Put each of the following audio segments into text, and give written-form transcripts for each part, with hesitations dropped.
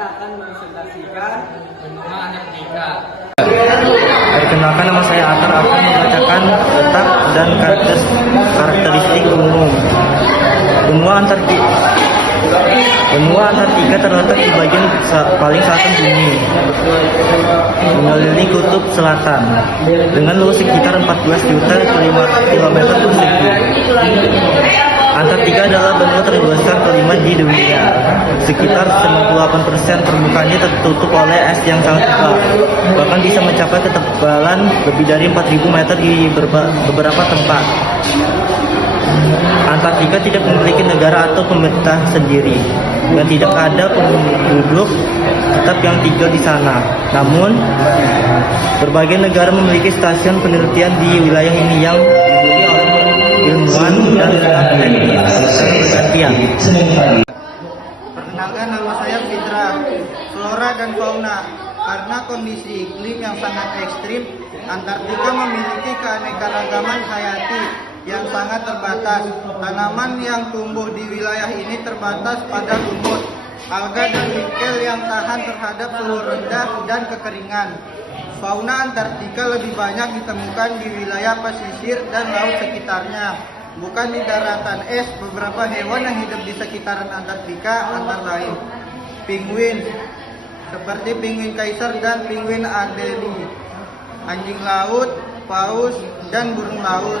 ini akan presentasikan benua Antartika. Perkenalkan, nama saya Atar akan membacakan letak dan karakteristik umum benua Antartika. Benua Antartika terletak di bagian paling selatan bumi, mengelilingi kutub selatan dengan luas sekitar 14 juta km persegi. Antartika adalah benua terbesar kelima di dunia. Sekitar 98% permukaannya tertutup oleh es yang sangat tebal, bahkan bisa mencapai ketebalan lebih dari 4.000 meter di beberapa tempat. Antartika tidak memiliki negara atau pemerintah sendiri, dan tidak ada penduduk tetap yang tinggal di sana. Namun, berbagai negara memiliki stasiun penelitian di wilayah ini yang dihuni oleh ilmuwan dan teknis bergantian. Perkenalkan, nama saya Fitra. Flora dan fauna. Karena kondisi iklim yang sangat ekstrim, Antartika memiliki keanekaragaman hayati yang sangat terbatas. Tanaman yang tumbuh di wilayah ini terbatas pada lumut, alga dan nikel yang tahan terhadap suhu rendah dan kekeringan. Fauna Antartika lebih banyak ditemukan di wilayah pesisir dan laut sekitarnya, bukan di daratan es. Beberapa hewan yang hidup di sekitaran Antartika antara lain penguin, seperti penguin kaisar dan penguin Adelie, anjing laut, paus, dan burung laut.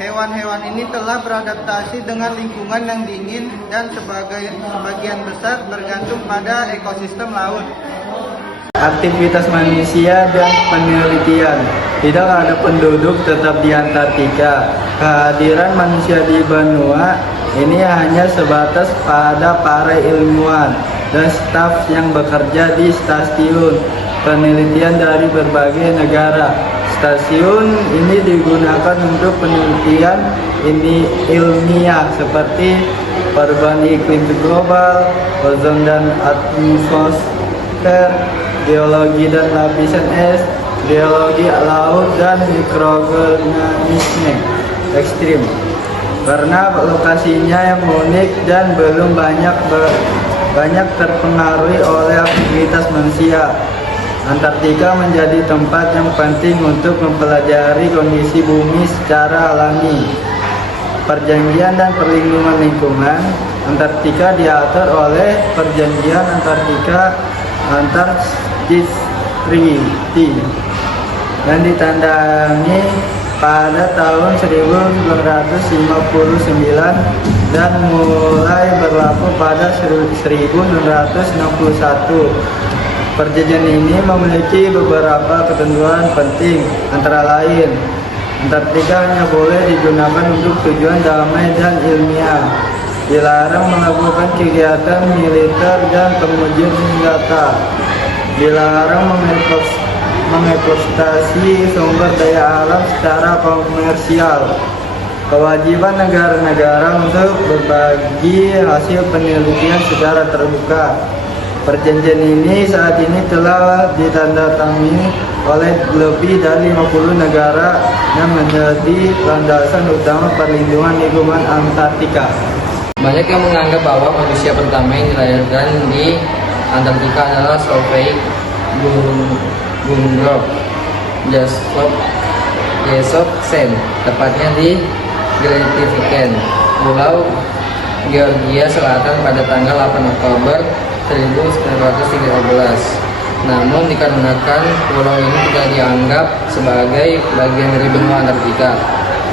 Hewan-hewan ini telah beradaptasi dengan lingkungan yang dingin dan sebagian besar bergantung pada ekosistem laut. Aktivitas manusia dan penelitian. Tidak ada penduduk tetap di Antartika. Kehadiran manusia di benua ini hanya sebatas pada para ilmuwan dan staf yang bekerja di stasiun penelitian dari berbagai negara. Stasiun ini digunakan untuk penelitian ilmiah seperti perubahan iklim global, ozon dan atmosfer, geologi dan lapisan es, geologi laut, dan mikroorganisme ekstrim. Karena lokasinya yang unik dan belum banyak terpengaruhi oleh aktivitas manusia, Antartika menjadi tempat yang penting untuk mempelajari kondisi bumi secara alami. Perjanjian dan perlindungan lingkungan. Antartika diatur oleh Perjanjian Antartika Antarctic Treaty dan ditandai pada tahun 1959 dan mulai berlaku pada 1961. Perjanjian ini memiliki beberapa ketentuan penting, antara lain Antartika hanya boleh digunakan untuk tujuan damai dan ilmiah, dilarang melakukan kegiatan militer dan pengujian senjata, dilarang mengeksploitasi sumber daya alam secara komersial. Kewajiban negara-negara untuk berbagi hasil penelitian secara terbuka. Perjanjian ini saat ini telah ditandatangani oleh lebih dari 50 negara yang menjadi landasan utama perlindungan lingkungan Antartika. Banyak yang menganggap bahwa manusia pertama yang dilahirkan di Antartika adalah Solveig Gundlach Jacobsen, tepatnya di Gratifican, Pulau Georgia Selatan pada tanggal 8 Oktober 1913. Namun dikarenakan pulau ini tidak dianggap sebagai bagian dari benua Antartika,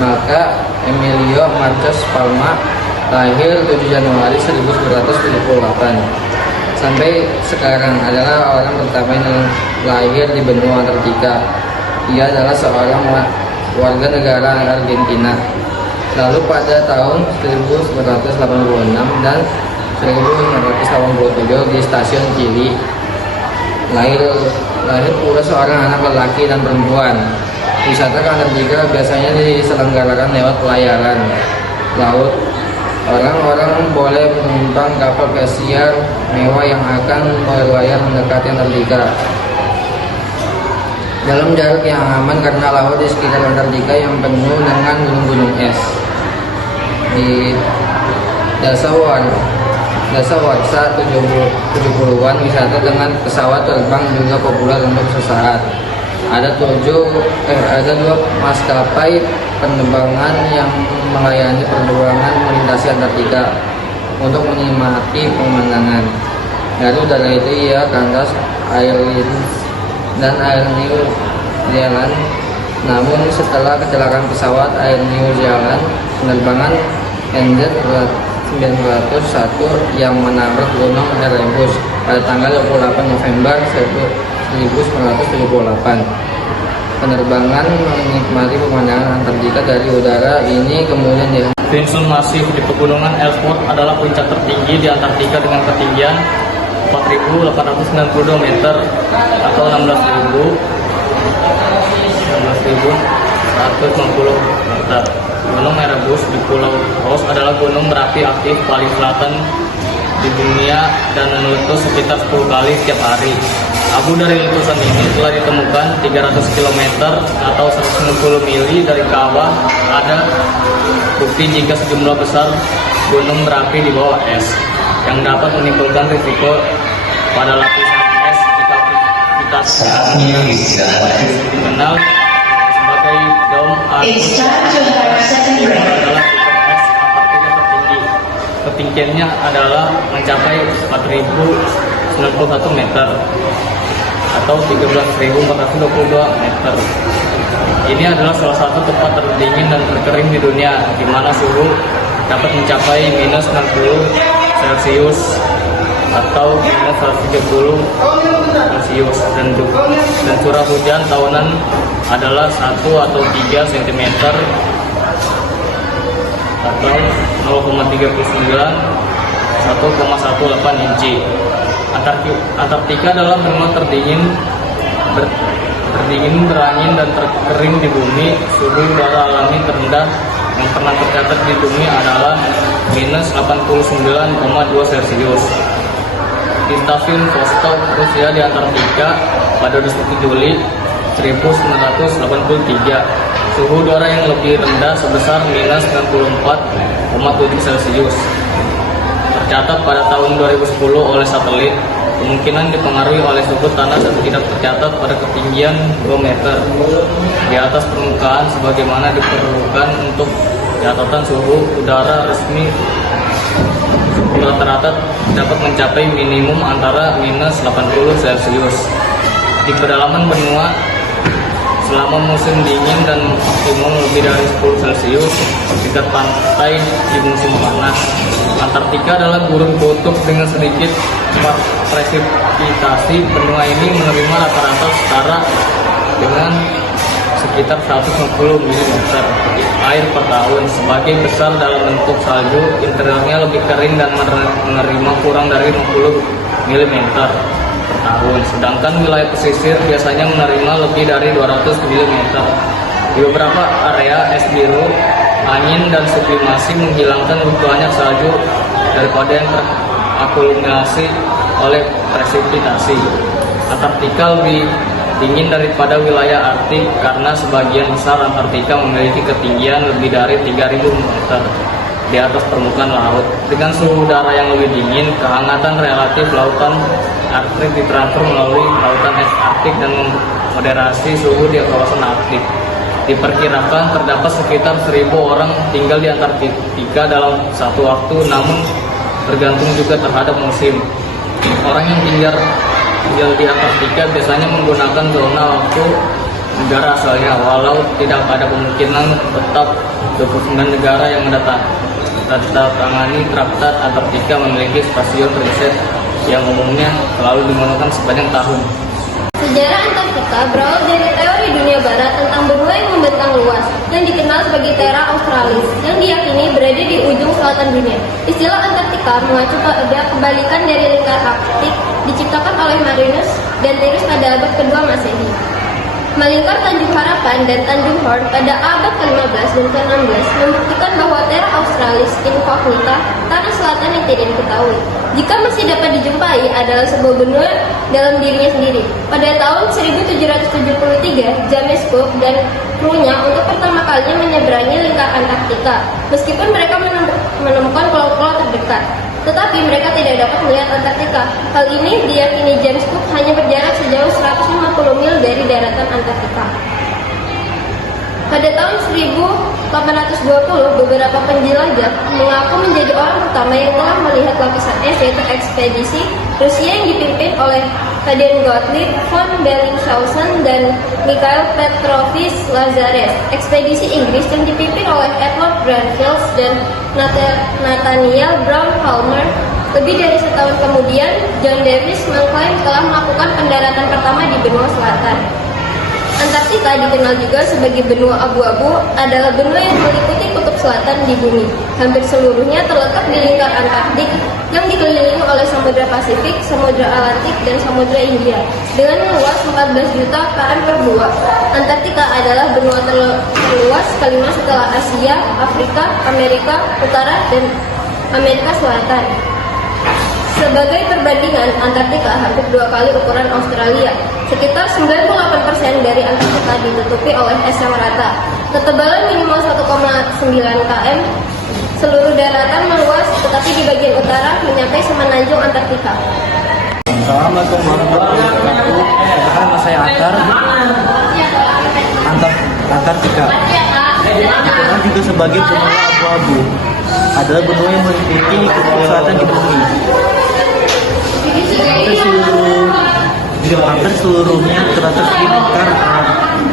maka Emilio Marcos Palma lahir 7 Januari 1978. Sampai sekarang adalah orang pertama yang lahir di benua Antartika. Ia adalah seorang warga negara Argentina. Lalu pada tahun 1986 dan 1987 di stasiun Chili lahir pula seorang anak lelaki dan perempuan. Wisata ke Antartika biasanya diselenggarakan lewat pelayaran laut. Orang-orang boleh menumpang kapal pesiar mewah yang akan berlayar mendekati Antartika dalam jarak yang aman karena laut di sekitar Antartika yang penuh dengan gunung-gunung es. Di dasar Dasawarsa 70-an wisata dengan pesawat terbang juga populer untuk sesaat. Ada dua maskapai penerbangan yang melayani penerbangan melintasi Antartika untuk menikmati pemandangan. Dari udara itu ia Qantas Airlines dan Air New Zealand. Namun setelah kecelakaan pesawat Air New Zealand, penerbangan NZ901 yang menabrak gunung Erebus pada tanggal 28 November 1978. Penerbangan menikmati pemandangan Antartika dari udara ini kemudian Vinson Masif di pegunungan Ellsworth adalah puncak tertinggi di Antartika dengan ketinggian 4.892 meter atau 16.150 meter. Gunung Erebus di Pulau Ross adalah gunung berapi aktif paling selatan di dunia dan meletus sekitar 10 kali setiap hari. Abu dari letusan ini telah ditemukan 300 km atau 160 mili dari kawah. Ada bukti jika sejumlah besar gunung berapi di bawah es yang dapat menimbulkan risiko pada lapisan es jika aktivitas dikenal sebagai Dome Argus adalah tipe es Antartika tertinggi. Ketinggiannya adalah mencapai 4.091 meter atau 13.422 meter. Ini adalah salah satu tempat terdingin dan terkering di dunia, di mana suhu dapat mencapai minus 60 Celcius atau minus 130 Celcius dan curah hujan tahunan adalah 1 atau 3 cm atau 0,39 1,18 inci. Antartika adalah benua terdingin, berangin dan terkering di bumi. Suhu udara alami terendah yang pernah tercatat di bumi adalah minus 89,2 Celcius. Di stasiun Vostok, Rusia di Antartika pada 21 Juli 1983, suhu udara yang lebih rendah sebesar minus 94,7 Celcius. Tercatat pada tahun 2010 oleh satelit, kemungkinan dipengaruhi oleh suhu tanah dan tidak tercatat pada ketinggian 2 meter di atas permukaan sebagaimana diperlukan untuk catatan suhu udara resmi. Rata-rata dapat mencapai minimum antara minus 80 Celcius. Di pedalaman benua selama musim dingin dan maksimum lebih dari 10 Celcius dekat pantai di musim panas. Antartika adalah gurun kutub dengan sedikit presipitasi. Benua ini menerima rata-rata setara dengan sekitar 150 mm air per tahun. Sebagian besar dalam bentuk salju, interiornya lebih kering dan menerima kurang dari 50 mm per tahun. Sedangkan wilayah pesisir biasanya menerima lebih dari 200 mm. Di beberapa area es biru, angin dan sublimasi menghilangkan begitu banyak salju daripada yang terakumulasi oleh presipitasi. Antartika lebih dingin daripada wilayah Arktik karena sebagian besar Antartika memiliki ketinggian lebih dari 3.000 meter di atas permukaan laut. Dengan suhu udara yang lebih dingin, kehangatan relatif lautan Arktik ditransfer melalui lautan es Arktik dan memoderasi suhu di kawasan Arktik. Diperkirakan terdapat sekitar 1.000 orang tinggal di Antartika dalam satu waktu, namun bergantung juga terhadap musim. Orang yang tinggal di Antartika biasanya menggunakan zona waktu negara asalnya, walau tidak ada kemungkinan tetap 29 negara yang menandatangani Traktat Antartika memiliki stasiun riset yang umumnya selalu digunakan sepanjang tahun. Sejarah Antartika berawal dari teori dunia barat tentang benua yang membentang luas yang dikenal sebagai Terra Australis yang diyakini berada di ujung selatan dunia. Istilah Antartika mengacu pada kebalikan dari lingkar Arktik diciptakan oleh Marinus dan Tyrus pada abad kedua Masehi. Melingkar Tanjung Harapan dan Tanjung Horn pada abad ke-15 dan ke-16 membuktikan bahwa Terra Australis incognita, tanah selatan yang tidak diketahui, jika masih dapat dijumpai, adalah sebuah benua dalam dirinya sendiri. Pada tahun 1773, James Cook dan krunya untuk pertama kalinya menyeberangi lingkar Antartika, meskipun mereka menemukan pulau-pulau terdekat. Tetapi mereka tidak dapat melihat Antartika. Hal ini diyakini James Cook hanya berjarak sejauh 150 mil dari daratan Antartika. Pada tahun 1820, beberapa penjelajah mengaku menjadi orang pertama yang telah melihat lapisan es, yaitu ekspedisi Rusia yang dipimpin oleh Vadim Gottlieb von Bellingshausen dan Mikhail Petrovich Lazarev. Ekspedisi Inggris yang dipimpin oleh Edward Granville dan Nathaniel Brown Palmer. Lebih dari setahun kemudian, John Davis mengklaim telah melakukan pendaratan pertama di benua selatan. Antartika, dikenal juga sebagai benua abu-abu, adalah benua yang meliputi kutub selatan di bumi. Hampir seluruhnya terletak di lingkar Antartik yang dikelilingi oleh Samudra Pasifik, Samudra Atlantik, dan Samudra Hindia. Dengan luas 14 juta km², Antartika adalah benua terluas kelima setelah Asia, Afrika, Amerika Utara, dan Amerika Selatan. Sebagai perbandingan, Antartika hampir 2 kali ukuran Australia. Sekitar 98% dari Antartika ditutupi oleh es yang rata. Ketebalan minimal 1,9 km. Seluruh daratan meluas, tetapi di bagian utara mencapai semenanjung Antartika. Assalamualaikum warahmatullahi wabarakatuh. Perkenalkan, nama saya Atar. Antartika dikenal juga sebagai benua abu-abu, adalah benua yang meliputi kutub selatan di bumi. Hampir seluruhnya terletak di lingkar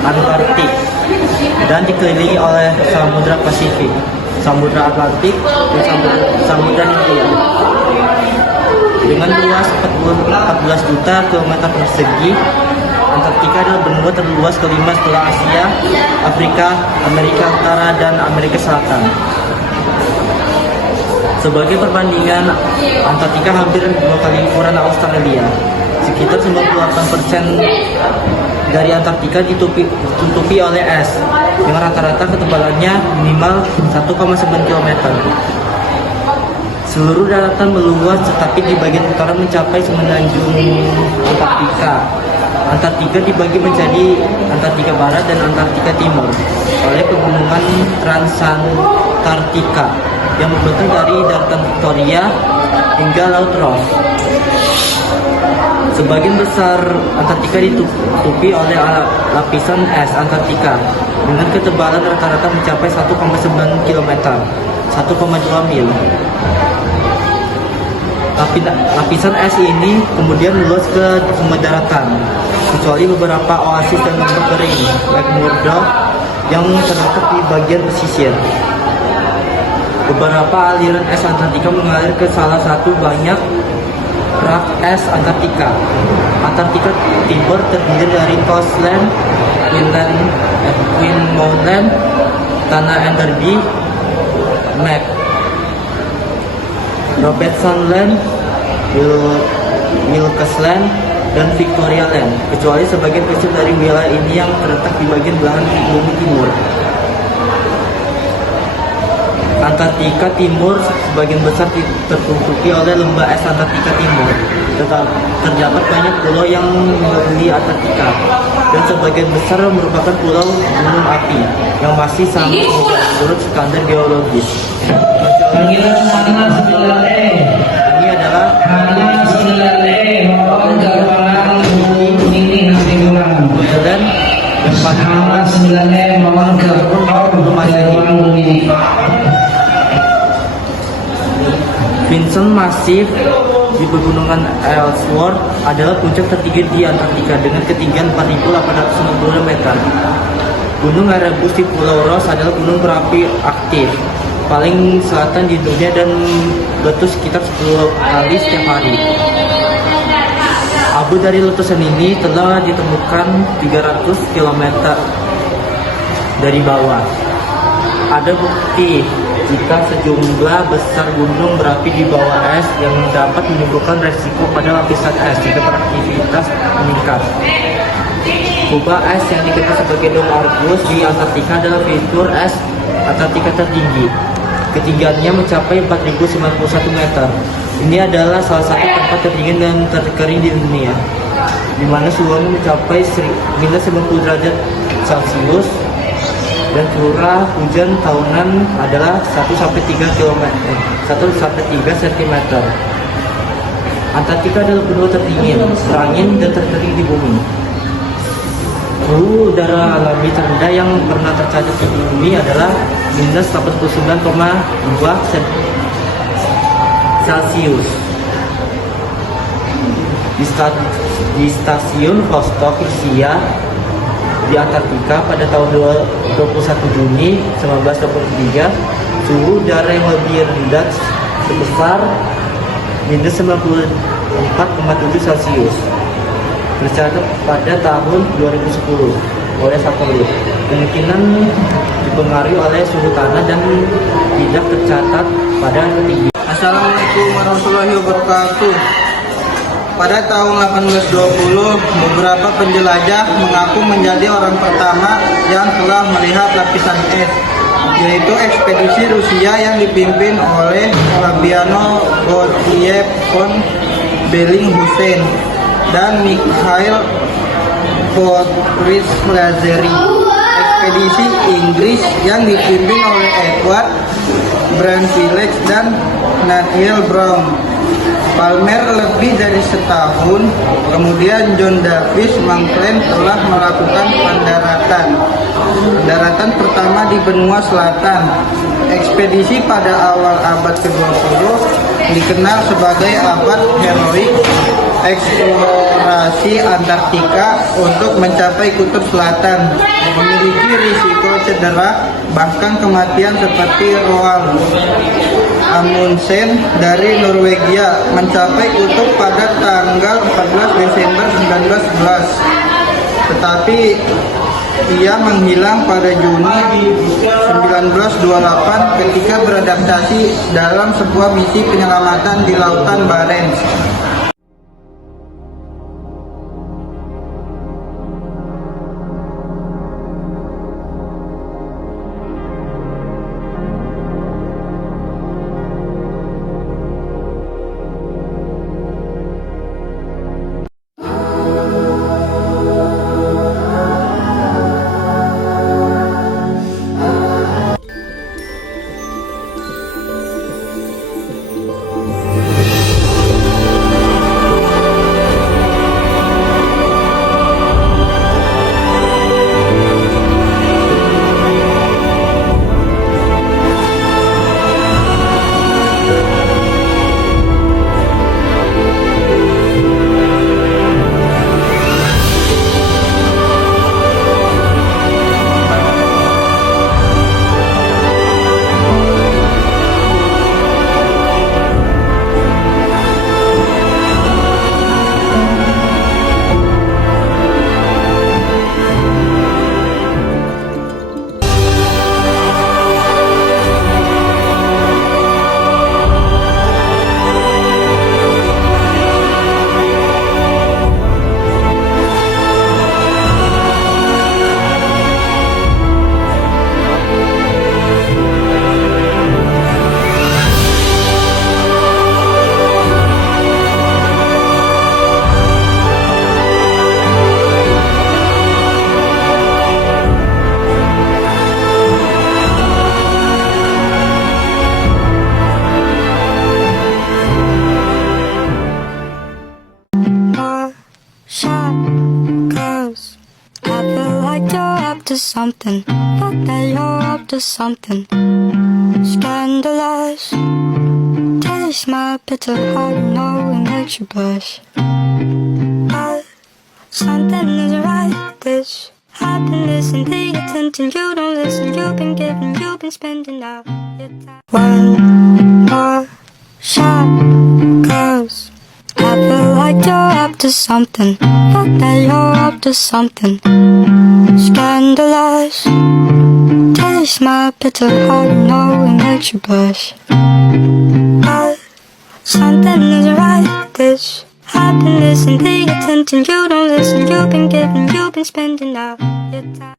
Antartik dan dikelilingi oleh Samudra Pasifik, Samudra Atlantik, dan Samudra Hindia. Dengan luas 14 juta kilometer persegi, Antartika adalah benua terluas kelima setelah Asia, Afrika, Amerika Utara, dan Amerika Selatan. Sebagai perbandingan, Antartika hampir 2 kali ukuran Australia. Sekitar 98% dari Antartika ditutupi oleh es, yang rata-rata ketebalannya minimal 1,9 km. Seluruh daratan meluas, tetapi di bagian utara mencapai semenanjung Antartika. Antartika dibagi menjadi Antartika Barat dan Antartika Timur oleh pegunungan Transantartika yang membentang dari daratan Victoria hingga Laut Ross. Sebagian besar Antartika ditutupi oleh lapisan es Antartika dengan ketebalan rata-rata mencapai 1,9 km, 1,2 mil. Lapisan es ini kemudian meluas ke semua daratan, kecuali beberapa oasis dan lembah kering McMurdo yang terletak di bagian pesisir. Beberapa aliran es Antartika mengalir ke salah satu banyak rak es Antartika. Antartika Timur terdiri dari Coastland, Queensland, Tanah Enderby, Robertson Land, Wilkes Land, dan Victoria Land, kecuali sebagian kecil dari wilayah ini yang terletak di bagian belahan bumi timur. Antartika Timur sebagian besar tertutupi oleh lembah es Antartika Timur. Terdapat banyak pulau yang mengelilingi Antartika, dan sebagian besar merupakan pulau gunung api yang masih sangat muda menurut standar geologis. Panggilan mana 9E? Ini adalah Mana 9E mohon keluaran ini nanti ulang. dan Mana 9E mohon keluaran ini. Vincent Massif di pegunungan Ellsworth adalah puncak tertinggi di Antartika dengan ketinggian 4.860 meter. Gunung Erebus di Pulau Ross adalah gunung berapi aktif paling selatan di dunia dan meletus sekitar 10 kali setiap hari. Abu dari letusan ini telah ditemukan 300 km dari bawah. Ada bukti jika sejumlah besar gunung berapi di bawah es yang dapat menimbulkan resiko pada lapisan es jika beraktivitas meningkat. Kubah es yang dikenal sebagai Dom Argus di Antartika adalah fitur es Antartika tertinggi. Ketinggiannya mencapai 4.091 meter. Ini adalah salah satu tempat tertinggi dan terkering di dunia, di mana suhunya mencapai -90 derajat Celcius. dan curah hujan tahunan adalah 1-3 cm. Antartika adalah benua terdingin, terangin dan terkering di bumi. Suhu udara alami terendah yang pernah tercatat di bumi adalah minus 89,2 Celcius. Di stasiun Vostok Rusia di Antartika pada tahun 21 Juni 1923, suhu udara yang lebih rendah sebesar minus 94,7 Celcius tercatat pada tahun 2010 oleh satelit. Kemungkinan dipengaruhi oleh suhu tanah dan tidak tercatat pada tinggi. Assalamualaikum warahmatullahi wabarakatuh. Pada tahun 1820, beberapa penjelajah mengaku menjadi orang pertama yang telah melihat lapisan es, yaitu ekspedisi Rusia yang dipimpin oleh Fabiano Gotiev von Bellinghausen dan Mikhail Podrilsky. Ekspedisi Inggris yang dipimpin oleh Edward Bransfield dan Nathaniel Brown Palmer lebih dari setahun kemudian John Davis Franklin telah melakukan pendaratan pertama di benua selatan. Ekspedisi pada awal abad ke-20 dikenal sebagai abad heroik eksplorasi Antartika untuk mencapai kutub selatan, memiliki risiko cedera bahkan kematian seperti Roald Amundsen dari Norwegia mencapai kutub pada tanggal 14 Desember 1911, tetapi ia menghilang pada Juni 1928 ketika beradaptasi dalam sebuah misi penyelamatan di Lautan Barents. Something, thought that you're up to something scandalous. Taste my bitter heart, know it makes you blush. But something isn't right. This I've been listening, paying attention. You don't listen. You've been giving, you've been spending all your time. One more shot, 'cause I feel like you're up to something. Thought that you're up to something scandalous. Taste my bitter heart, know it makes you blush. But something isn't right. This I've been listening, paying attention. You don't listen. You've been giving, you've been spending all your time.